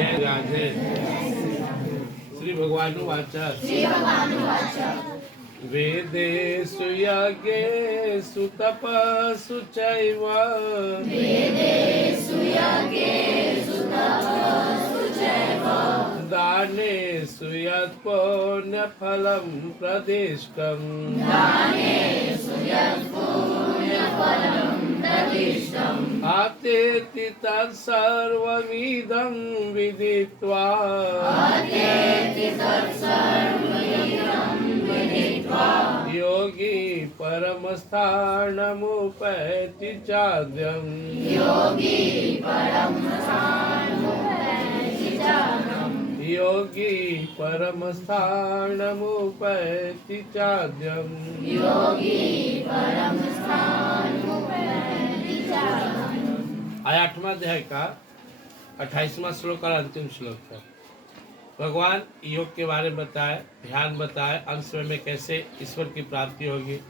जय राधे। श्री भगवान वाच वेदेषु यज्ञेषु तपस्सु चैव दानेषु यत् पुण्यफलं प्रदिष्टम् आतेति तत्सर्वमिदं विदित्वा योगी परमस्थानमुपैति चाद्यम् योगी परमस्थानमुपैति चाद्यम् आया 8वां अध्याय का 28वां श्लोक और अंतिम श्लोक है। भगवान योग के बारे में बताए, ध्यान बताए, अंत में कैसे ईश्वर की प्राप्ति होगी,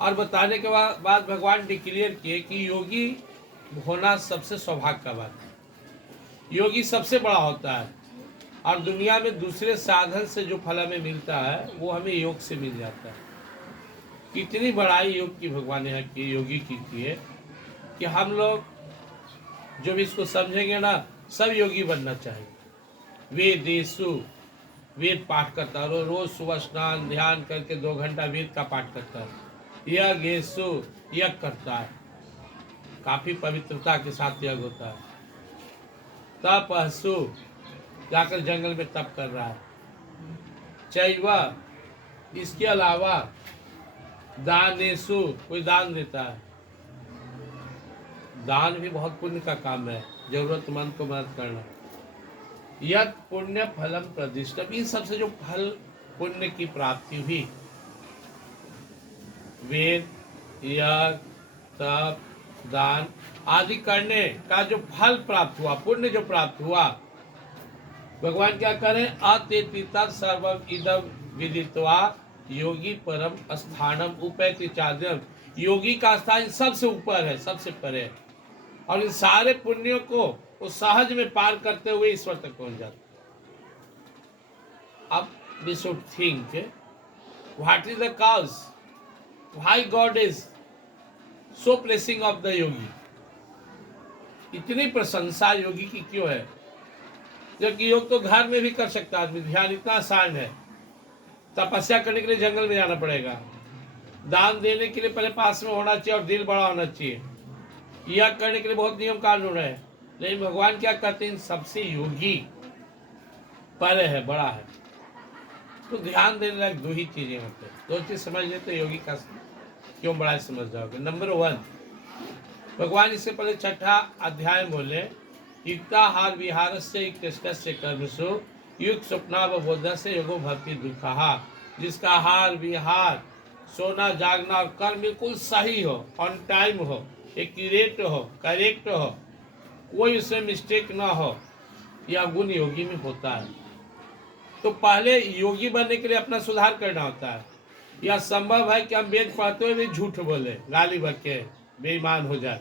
और बताने के बाद भगवान डिक्लेयर किए कि योगी होना सबसे सौभाग्य का बात है। योगी सबसे बड़ा होता है, और दुनिया में दूसरे साधन से जो फल हमें मिलता है वो हमें योग से मिल जाता है। कितनी बड़ाई योग की भगवान ने की, योगी की है कि हम लोग जो भी इसको समझेंगे ना, सब योगी बनना चाहिए। वेद पाठ करता है, रोज सुबह स्नान ध्यान करके 2 घंटा वेद का पाठ करता है। यज्ञ करता है, काफी पवित्रता के साथ यज्ञ होता है। तपस्सु जाकर जंगल में तप कर रहा है। चैव इसके अलावा दानेषु कोई दान देता है। दान भी बहुत पुण्य का काम है, जरूरतमंद को मदद करना। यत् पुण्य फलम प्रदिष्टम, इन सबसे जो फल पुण्य की प्राप्ति हुई, वेद यज्ञ तप दान आदि करने का जो फल प्राप्त हुआ, पुण्य जो प्राप्त हुआ, भगवान क्या करें, अतेतिता सर्वम इदम विदित्वा योगी परम स्थानम उपैति चाद्यम। योगी का स्थान सबसे ऊपर है, सबसे परे है, और इन सारे पुण्यों को वो सहज में पार करते हुए ईश्वर तक पहुंच जाते। अब we should think what is the cause, why God is so blessing of the Yogi. इतनी प्रशंसा योगी की क्यों है, जबकि योग तो घर में भी कर सकता है आदमी। ध्यान इतना आसान है। तपस्या करने के लिए जंगल में जाना पड़ेगा, दान देने के लिए पहले पास में होना चाहिए और दिल बड़ा होना चाहिए, यह करने के लिए बहुत नियम कानून है। लेकिन भगवान क्या कहते हैं, सबसे योगी परे है, बड़ा है। तो ध्यान देने लायक 2 ही चीजें होते हैं। 2 चीज समझ लेते योगी का क्यों बड़ा है, समझ जाओगे। नंबर 1, भगवान इससे पहले 6ठा अध्याय बोले, युक्ताहार विहार से कृष्ण कर्मसु युग स्वप्नावबोध से योगो भक्ति दुखा। जिसका आहार विहार सोना जागना और कर्म बिल्कुल सही हो, ऑन टाइम हो, एक्यूरेट हो, करेक्ट हो, कोई उसमें मिस्टेक ना हो, यह गुण योगी में होता है। तो पहले योगी बनने के लिए अपना सुधार करना होता है। यह संभव है कि हम वेद पढ़ते हुए भी झूठ बोले, गाली बके, बेईमान हो जाए।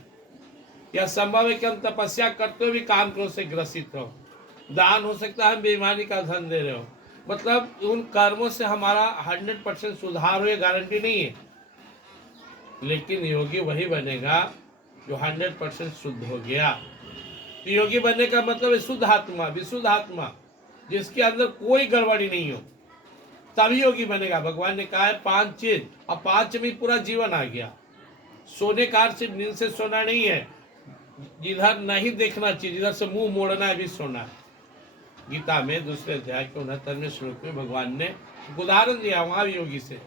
यह संभव है कि हम तपस्या करते हुए भी काम क्रोध से ग्रसित हो। दान हो सकता है हम बेईमानी का धन दे रहे हो, मतलब उन कर्मों से हमारा 100% सुधार हो, ये गारंटी नहीं है। लेकिन योगी वही बनेगा जो 100% शुद्ध हो गया। तो योगी बनने का मतलब है शुद्ध आत्मा, विशुद्ध आत्मा, जिसके अंदर कोई गड़बड़ी नहीं हो, तभी योगी बनेगा। भगवान ने कहा है 5 चीज, और 5 में पूरा जीवन आ गया। सोने का अर्थ सिर्फ नींद से सोना नहीं है, जिधर नहीं देखना चाहिए, जिधर से मुंह मोड़ना है भी सोना है। गीता में 2 अध्याय के 69वें श्लोक में भगवान ने उदाहरण दिया वहां भी योगी से।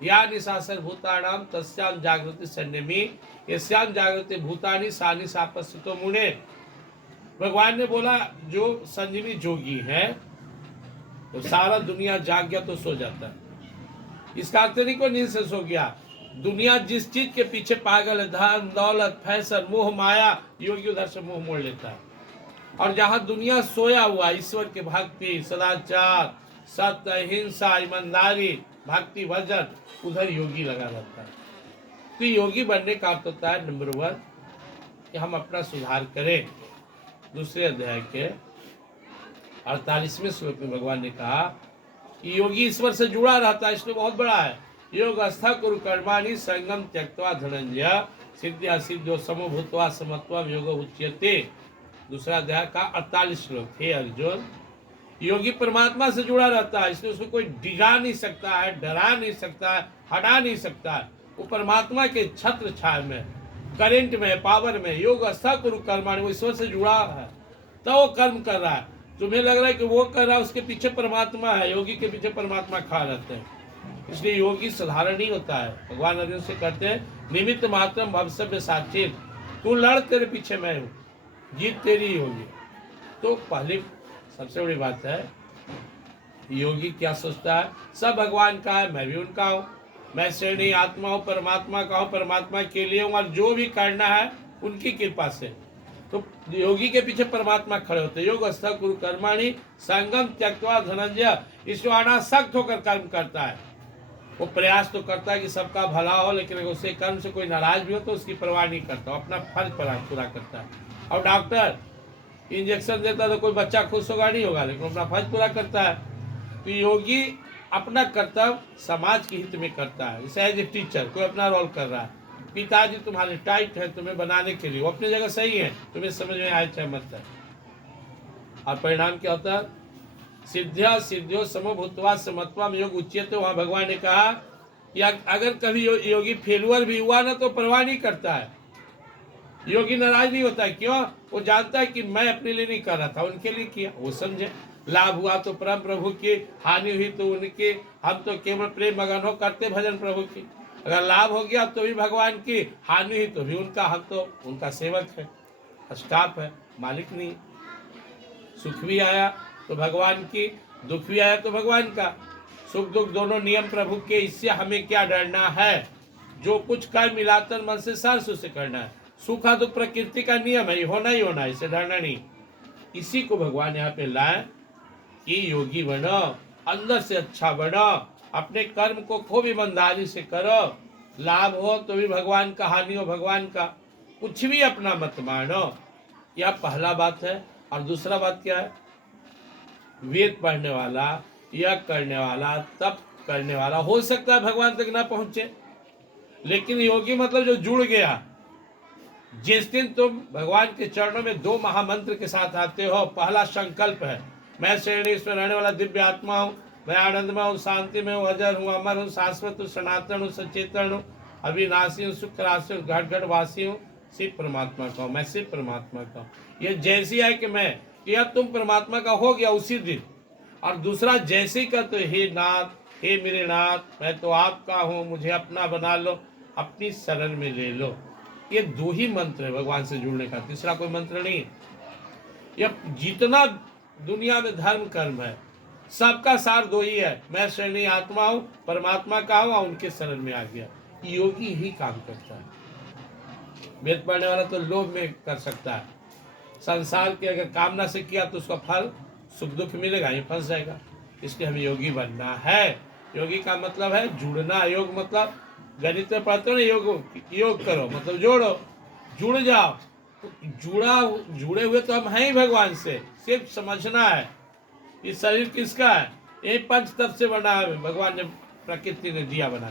या निशासर भूतानाम तस्याम जागृति संयमी यस्याम जागृति भूतानी सा निशापस्थितो मुने। भगवान ने बोला जो संयमी जोगी है तो सारा दुनिया जाग गया तो सो जाता है। इसका अर्थ नहीं को नींद से सो गया। दुनिया जिस चीज के पीछे पागल है, धन दौलत फैशन मोह माया, योगी उधर से मुंह मोड़ लेता है। और जहां दुनिया सोया हुआ, ईश्वर के भक्ति सदाचार सत्य अहिंसा ईमानदारी भक्ति भजन, उधर योगी लगा रहता है। तो योगी बनने का अर्थ होता है नंबर 1 कि हम अपना सुधार करें। 2 अध्याय के 48वें श्लोक में भगवान ने कहा कि योगी ईश्वर से जुड़ा रहता है, इसलिए बहुत बड़ा है। योग अस्था कुरु कर्माणि संगम त्यक्त्वा धनंजय सिद्ध्या सिद्धो समो भूत्वा समत्वम योग उच्यते। दूसरा अध्याय का 48 श्लोक। हे अर्जुन, योगी परमात्मा से जुड़ा रहता है, इसलिए उसको कोई डिगा नहीं सकता है, डरा नहीं सकता है, हटा नहीं सकता है। वो परमात्मा के छत्र छाया में, करंट में, पावर में, योग अस्था कुरु कर्माणि, वो ईश्वर से जुड़ा है तो वो कर्म कर रहा है। तुम्हें लग रहा है कि वो कर रहा है, उसके पीछे परमात्मा है, योगी के पीछे परमात्मा खा रहते हैं। इसलिए योगी साधारण नहीं होता है। भगवान अर्जुन से कहते हैं निमित्त मात्रम भवसव्य साक्षी, तू लड़, तेरे पीछे मैं हूँ, जीत तेरी ही होगी। तो पहली सबसे बड़ी बात है, योगी क्या सोचता है, सब भगवान का है, मैं भी उनका हूँ, मैं श्रेणी आत्मा हूँ, परमात्मा का हूँ, परमात्मा के लिए हूँ, और जो भी करना है उनकी कृपा से। तो योगी के पीछे परमात्मा खड़े होते हैं। योग अस्था कुरु कर्माणि संगम त्यक्त्वा धनंजय, इसको अनासक्त होकर कर्म करता है। वो प्रयास तो करता है कि सबका भला हो, लेकिन अगर उसके कर्म से कोई नाराज भी हो तो उसकी परवाह नहीं करता, अपना फर्ज पूरा करता है। और डॉक्टर इंजेक्शन देता तो कोई बच्चा खुश होगा नहीं होगा, लेकिन अपना फर्ज पूरा करता है। तो योगी अपना कर्तव्य समाज के हित में करता है। जैसे एज ए टीचर कोई अपना रोल कर रहा है, पिताजी तुम्हारे टाइट है तुम्हें बनाने के लिए, वो अपनी जगह सही है, तुम्हें समझ में आए चाहे मत आए। और परिणाम क्या होता है, सिद्ध्या सिद्ध्यो समभूत्वा समत्वम योग उच्यते। वहां भगवान ने कहा कि अगर कभी योगी फेलुअर भी हुआ ना तो परवाह नहीं करता है, योगी नाराज नहीं होता है। क्यों? वो जानता है कि मैं अपने लिए नहीं कर रहा था, उनके लिए किया। वो समझे लाभ हुआ तो परम प्रभु की, हानि हुई तो उनके, हम तो केवल प्रेम मगन हो करते भजन प्रभु की। अगर लाभ हो गया तो भी भगवान की, हानि हुई तो भी उनका, हम तो उनका सेवक है, स्टाफ है, मालिक नहीं। सुख भी आया तो भगवान की, दुख भी आया तो भगवान का। सुख दुख दोनों नियम प्रभु के, इससे हमें क्या डरना है। जो कुछ कर मिला तन मन से सरसु से करना है। सुख दुख प्रकृति का नियम है, होना ही होना है, इसे डरना नहीं। इसी को भगवान यहाँ पे लाए कि योगी बनो, अंदर से अच्छा बनो, अपने कर्म को खूब ईमानदारी से करो, लाभ हो तो भी भगवान का, हानि हो भगवान का, कुछ भी अपना मत मानो। यह पहला बात है। और दूसरा बात क्या है, वेद पढ़ने वाला, यज्ञ करने वाला, तप करने वाला हो सकता है भगवान तक ना पहुंचे, लेकिन योगी मतलब जो जुड़ गया। जिस दिन तुम भगवान के चरणों में दो महामंत्र के साथ आते हो, पहला संकल्प है मैं श्रेणीश में रहने वाला दिव्य आत्मा हूँ, मैं आनंद में हूँ, शांति में हूँ, अजर हूँ, अमर हूँ, शाश्वत हूँ, सनातन हूँ, सचेतन हूँ, अविनाशी हूँ, सुख राशि हूँ, घट घट वासी हूँ, शिव परमात्मा का हूँ, मैं शिव परमात्मा का हूँ। ये जैसी है कि मैं, यह तुम परमात्मा का हो गया उसी दिन। और दूसरा जैसे ही कहते तो हे नाथ, हे मेरे नाथ, मैं तो आपका हूँ, मुझे अपना बना लो, अपनी शरण में ले लो। ये दो ही मंत्र है भगवान से जुड़ने का, तीसरा कोई मंत्र नहीं है। यह जितना दुनिया में धर्म कर्म है सबका सार दो ही है, मैं श्रेणी आत्मा हूँ, परमात्मा का हूँ, उनके शरण में आ गया। योगी ही काम करता है। वेद पढ़ने वाला तो लोभ में कर सकता है, संसार की अगर कामना से किया तो उसका फल सुख दुख मिलेगा, ये फंस जाएगा। इसलिए हमें योगी बनना है। योगी का मतलब है जुड़ना। योग मतलब गणित में पढ़ते हो ना, योग करो मतलब जोड़ो, जुड़ जाओ। तो जुड़े हुए तो हम हैं ही भगवान से, सिर्फ समझना है ये शरीर किसका है। ये पंच तत्व से बना है, भगवान ने, प्रकृति ने दिया बना।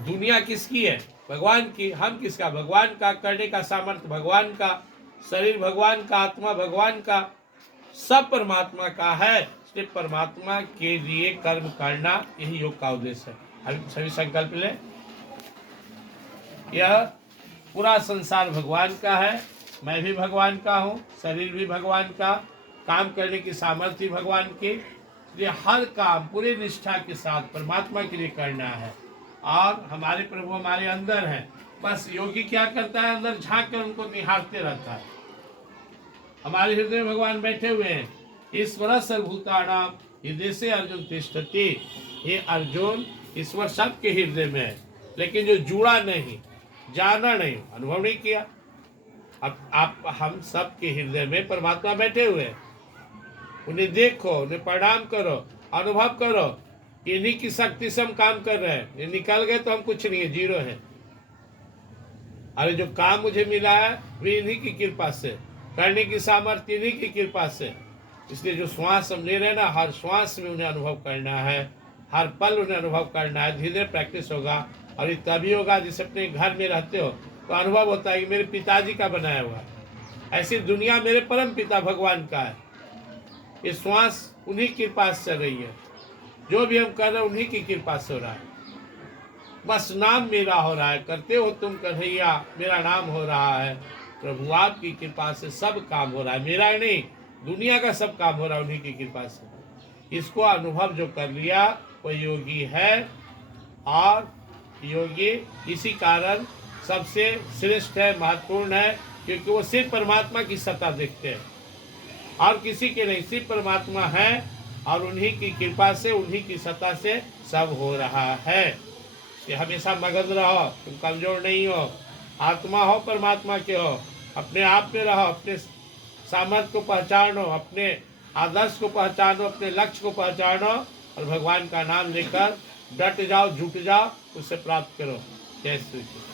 दुनिया किसकी है? भगवान की। हम किसका? भगवान का। करने का सामर्थ्य भगवान का, शरीर भगवान का, आत्मा भगवान का, सब परमात्मा का है। इसलिए परमात्मा के लिए कर्म करना, यही योग का उद्देश्य है। अभी सभी संकल्प ले, यह पूरा संसार भगवान का है, मैं भी भगवान का हूँ, शरीर भी भगवान का, काम करने की सामर्थ्य भगवान की। इसलिए हर काम पूरी निष्ठा के साथ परमात्मा के लिए करना है। और हमारे प्रभु हमारे अंदर हैं। बस योगी क्या करता है, अंदर झांक कर उनको निहारते रहता है। हमारे हृदय में भगवान बैठे हुए हैं। ईश्वर सर्वभूतानां हृदय से अर्जुन तिष्ठति। हे अर्जुन, ईश्वर सबके हृदय में है, लेकिन जो जुड़ा नहीं, जाना नहीं, अनुभव नहीं किया। अब आप हम सबके हृदय में परमात्मा बैठे हुए हैं। उन्हें देखो, उन्हें प्रणाम करो, अनुभव करो, इन्हीं की शक्ति से हम काम कर रहे हैं। ये निकल गए तो हम कुछ नहीं है, जीरो है। अरे जो काम मुझे मिला है वे इन्हीं की कृपा से, करने की सामर्थ्य इन्हीं की कृपा से। इसलिए जो श्वास हम ले रहे हैं ना, हर श्वास में उन्हें अनुभव करना है, हर पल उन्हें अनुभव करना है। धीरे धीरे प्रैक्टिस होगा और ये तभी होगा जैसे अपने घर में रहते हो तो अनुभव होता है कि मेरे पिताजी का बनाया हुआ है, ऐसी दुनिया मेरे परम पिता भगवान का है। ये श्वास उन्हीं की कृपा से चल रही है, जो भी हम कर रहे हैं उन्हीं की कृपा से हो रहा है। बस नाम मेरा हो रहा है, करते हो तुम कन्हैया, मेरा नाम हो रहा है। प्रभु आपकी कृपा से सब काम हो रहा है, मेरा नहीं, दुनिया का सब काम हो रहा है उन्हीं की कृपा से। इसको अनुभव जो कर लिया वो योगी है, और योगी इसी कारण सबसे श्रेष्ठ है, महत्वपूर्ण है, क्योंकि वो सिर्फ परमात्मा की सत्ता देखते हैं और किसी के नहीं, सिर्फ परमात्मा है और उन्हीं की कृपा से, उन्हीं की सत्ता से सब हो रहा है। कि हमेशा मगन रहो, तुम कमजोर नहीं हो, आत्मा हो, परमात्मा के हो, अपने आप में रहो, अपने सामर्थ्य को पहचानो, अपने आदर्श को पहचानो, अपने लक्ष्य को पहचानो और भगवान का नाम लेकर डट जाओ, जुट जाओ, उससे प्राप्त करो। जय श्री कृष्ण।